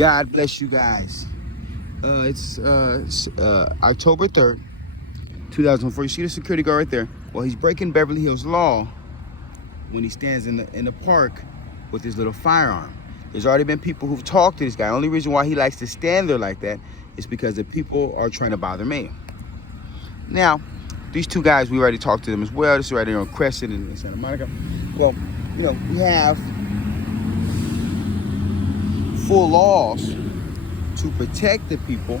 God bless you guys. It's October 3rd, 2004. You see the security guard right there? Well, he's breaking Beverly Hills law when he stands in the park with his little firearm. There's already been people who've talked to this guy. Only reason why he likes to stand there like that is because the people are trying to bother me. Now, these two guys, we already talked to them as well. This is right there on Crescent in Santa Monica. Well, you know, we have full laws to protect the people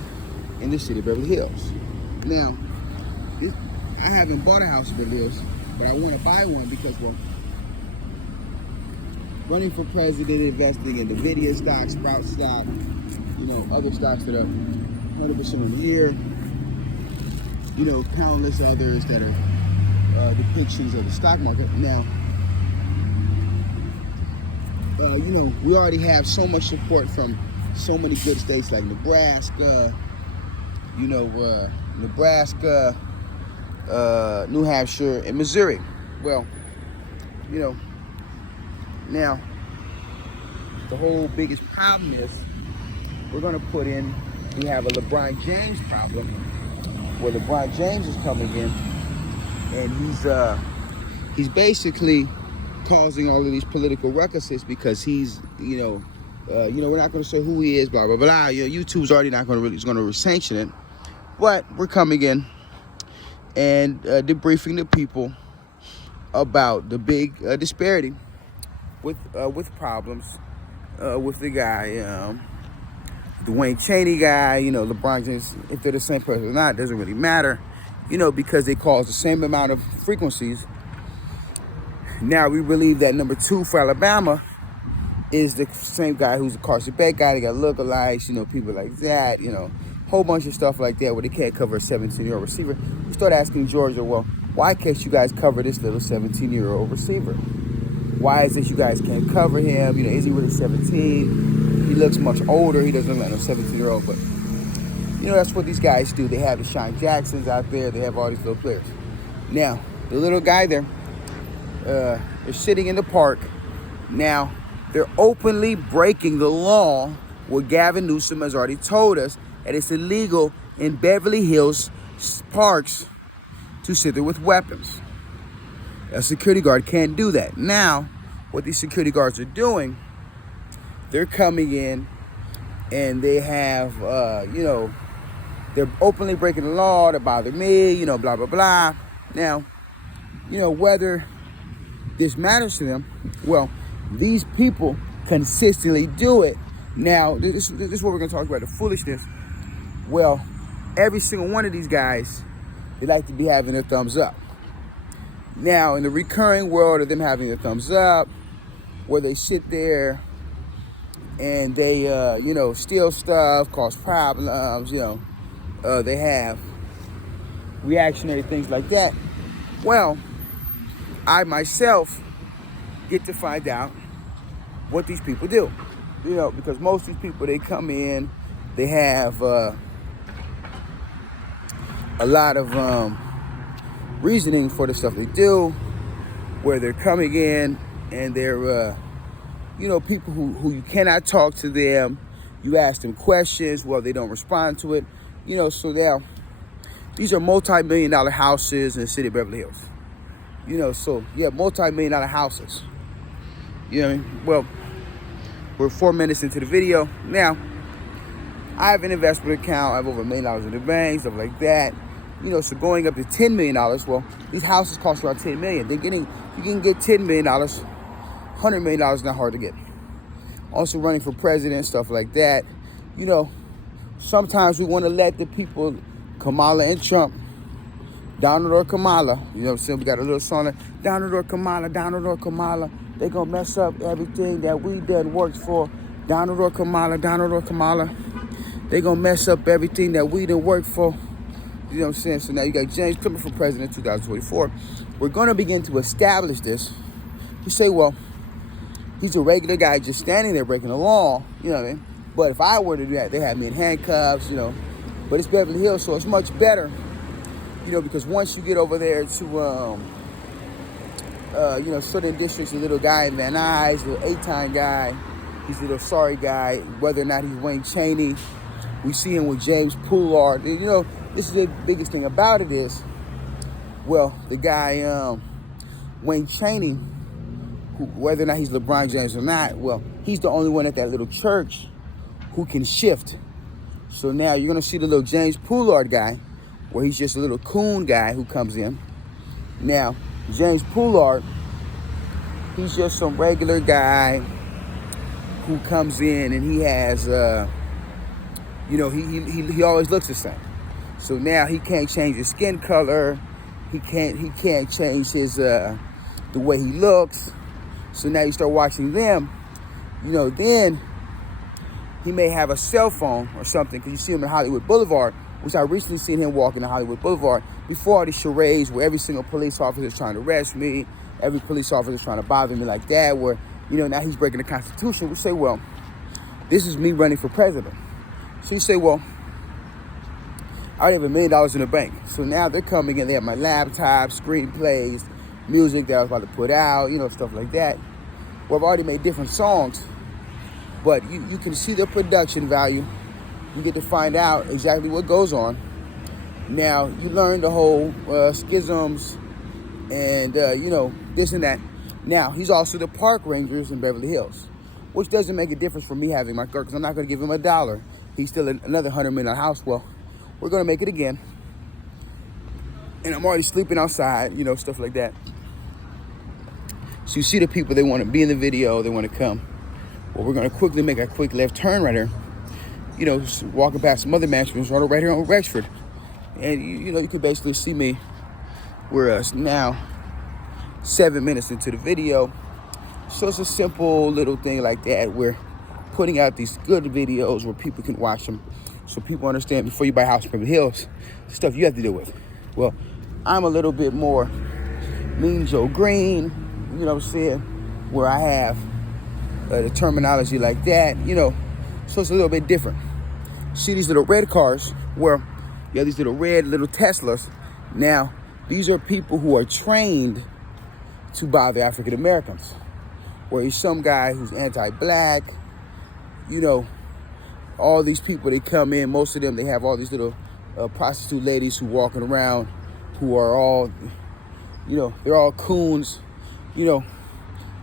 in the city of Beverly Hills. Now, I haven't bought a house in Beverly Hills, but I want to buy one because, well, running for president, investing in NVIDIA stock, Sprout stock, you know, other stocks that are 100% in a year, you know, countless others that are depictions of the stock market. Now, you know, we already have so much support from so many good states like Nebraska, you know, New Hampshire, and Missouri. Well, you know, now the whole biggest problem is we have a LeBron James problem where LeBron James is coming in and he's basically causing all of these political ruckuses because he's, you know, we're not going to say who he is, blah, blah, blah. You know, YouTube's already not going to sanction it. But we're coming in and debriefing the people about the big disparity with problems with the guy, the Wayne Cheney guy, you know, LeBron James. If they're the same person or not, doesn't really matter, you know, because they cause the same amount of frequencies. Now we believe that number 2 for Alabama is the same guy who's a Carson Beck guy. They got lookalikes, you know, people like that, you know, whole bunch of stuff like that where they can't cover a 17-year-old receiver. We start asking Georgia, well, why can't you guys cover this little 17-year-old receiver? Why is it you guys can't cover him? You know, is he really 17? He looks much older. He doesn't look like no 17-year-old, but you know, that's what these guys do. They have the Deshaun Jacksons out there. They have all these little players. Now, the little guy there, they're sitting in the park. Now, they're openly breaking the law where Gavin Newsom has already told us that it's illegal in Beverly Hills parks to sit there with weapons. A security guard can't do that. Now, what these security guards are doing, they're coming in and they have, you know, they're openly breaking the law to bother me, you know, blah, blah, blah. Now, you know, whether this matters to them, well, these people consistently do it. Now, this is what we're going to talk about, the foolishness. Well, every single one of these guys, they like to be having their thumbs up. Now, in the recurring world of them having their thumbs up, where they sit there and they, you know, steal stuff, cause problems, you know, they have reactionary things like that. Well, I myself get to find out what these people do, you know, because most of these people, they come in, they have a lot of reasoning for the stuff they do, where they're coming in and they're, you know, people who you cannot talk to them. You ask them questions, well, they don't respond to it, you know. So now, these are multi-million-dollar houses in the city of Beverly Hills, you know. So yeah, multi-million-dollar houses. You know what I mean? Well, we're 4 minutes into the video. Now, I have an investment account. I have over $1 million in the bank, stuff like that. You know, so going up to $10 million, well, these houses cost around $10 million. You can get $10 million, $100 million is not hard to get. Also running for president, stuff like that. You know, sometimes we want to let the people, Kamala and Trump, Donald or Kamala, you know what I'm saying? We got a little song like, Donald or Kamala, Donald or Kamala. They gonna mess up everything that we done worked for. Donald or Kamala, Donald or Kamala. They gonna mess up everything that we done worked for. You know what I'm saying? So now you got James coming for president in 2024. We're going to begin to establish this. You say, well, he's a regular guy just standing there breaking the law. You know what I mean? But if I were to do that, they have me in handcuffs, you know. But it's Beverly Hills, so it's much better, you know, because once you get over there to, you know, certain districts, a little guy in Van Nuys, little 8-time guy, He's a little sorry guy. Whether or not he's Wayne Chaney, we see him with James Poolard. You know, this is the biggest thing about it is, well, the guy Wayne Chaney, whether or not he's LeBron James or not, well, he's the only one at that little church who can shift. So now you're gonna see the little James Poolard guy, where he's just a little coon guy who comes in. Now, James Poolard, he's just some regular guy who comes in and he has, you know, he always looks the same. So now he can't change his skin color. He can't change his the way he looks. So now you start watching them, you know, then he may have a cell phone or something, because you see him in Hollywood Boulevard, which I recently seen him walking to Hollywood Boulevard before all these charades where every single police officer is trying to arrest me, every police officer is trying to bother me like that, where, you know, now he's breaking the Constitution. We say, well, this is me running for president. So you say, well, I already have $1 million in the bank. So now they're coming in, they have my laptop, screenplays, music that I was about to put out, you know, stuff like that. Well, I've already made different songs, but you can see the production value. You get to find out exactly what goes on. Now, you learn the whole schisms and, you know, this and that. Now, he's also the park rangers in Beverly Hills, which doesn't make a difference for me having my car, because I'm not going to give him $1. He's still another $100 million house. Well, we're going to make it again. And I'm already sleeping outside, you know, stuff like that. So you see the people, they want to be in the video, they want to come. Well, we're going to quickly make a quick left turn right here. You know, walking past some other mansions right here on Rexford. And, you know, you could basically see me. We're now 7 minutes into the video. So it's a simple little thing like that. We're putting out these good videos where people can watch them, so people understand before you buy a house in Beverly Hills, the stuff you have to deal with. Well, I'm a little bit more Mean Joe Green, you know what I'm saying, where I have the terminology like that, you know, so it's a little bit different. See these little red cars where you have these little red little Teslas. Now, these are people who are trained to bother African Americans, where he's some guy who's anti-black, you know, all these people, they come in, most of them, they have all these little prostitute ladies who walking around, who are all, you know, they're all coons, you know,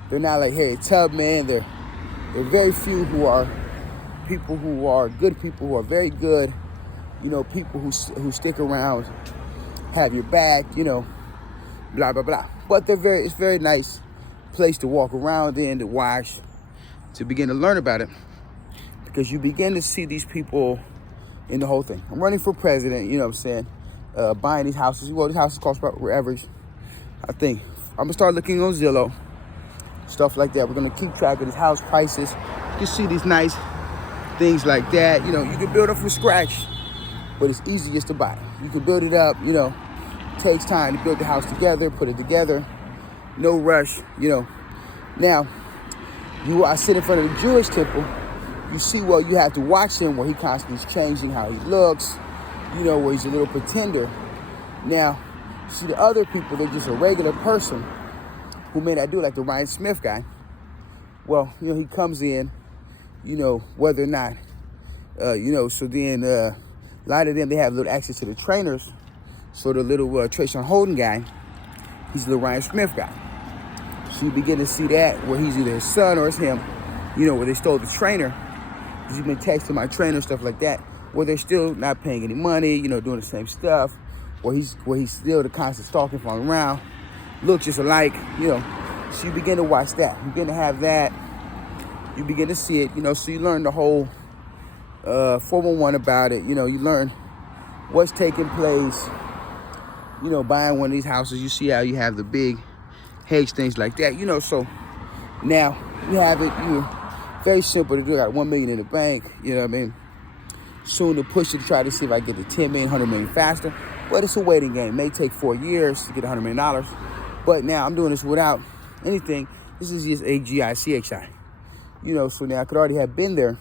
they're not like Harriet Tubman. They're very few who are people who are good people, who are very good, you know, people who stick around, have your back, you know, blah, blah, blah. But it's very nice place to walk around in, to watch, to begin to learn about it, because you begin to see these people in the whole thing. I'm running for president, you know what I'm saying, buying these houses. Well, these houses cost about average, I think. I'm gonna start looking on Zillow, stuff like that. We're gonna keep track of these house prices. You see these nice things like that. You know, you can build them from scratch, but it's easiest to buy. You can build it up, you know, it takes time to build the house together, put it together, no rush, you know. Now, I sit in front of the Jewish temple, you see, well, you have to watch him where he constantly is changing how he looks, you know, where he's a little pretender. Now, see the other people, they're just a regular person who may not do it, like the Ryan Smith guy. Well, you know, he comes in, you know, whether or not, you know, so then a lot of them, they have little access to the trainers. So the little Trashon Holden guy, he's the Ryan Smith guy. So you begin to see that where he's either his son or it's him, you know, where they stole the trainer. He's been texting my trainer, stuff like that, where they're still not paying any money, you know, doing the same stuff, where he's still the constant stalking, following around, look just alike, you know. So you begin to watch that. You begin to have that. You begin to see it, you know, so you learn the whole 411 about it. You know, you learn what's taking place, you know, buying one of these houses. You see how you have the big hedge, things like that, you know. So now you have it, very simple to do. I got $1 million in the bank, you know what I mean? Soon to push it to try to see if I get to 10 million, 100 million faster. But it's a waiting game. It may take 4 years to get $100 million. But now I'm doing this without anything. This is just Agichi. You know, so now I could already have been there.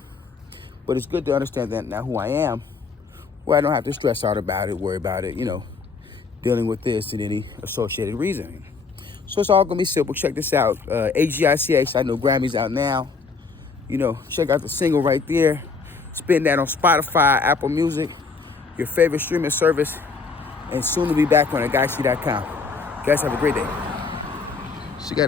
But it's good to understand that now who I am, where I don't have to stress out about it, worry about it, you know, dealing with this and any associated reasoning. So it's all going to be simple. Check this out. Agichi, I know Grammy's out now. You know, check out the single right there. Spin that on Spotify, Apple Music, your favorite streaming service, and soon to be back on Agichi.com. Guys, have a great day.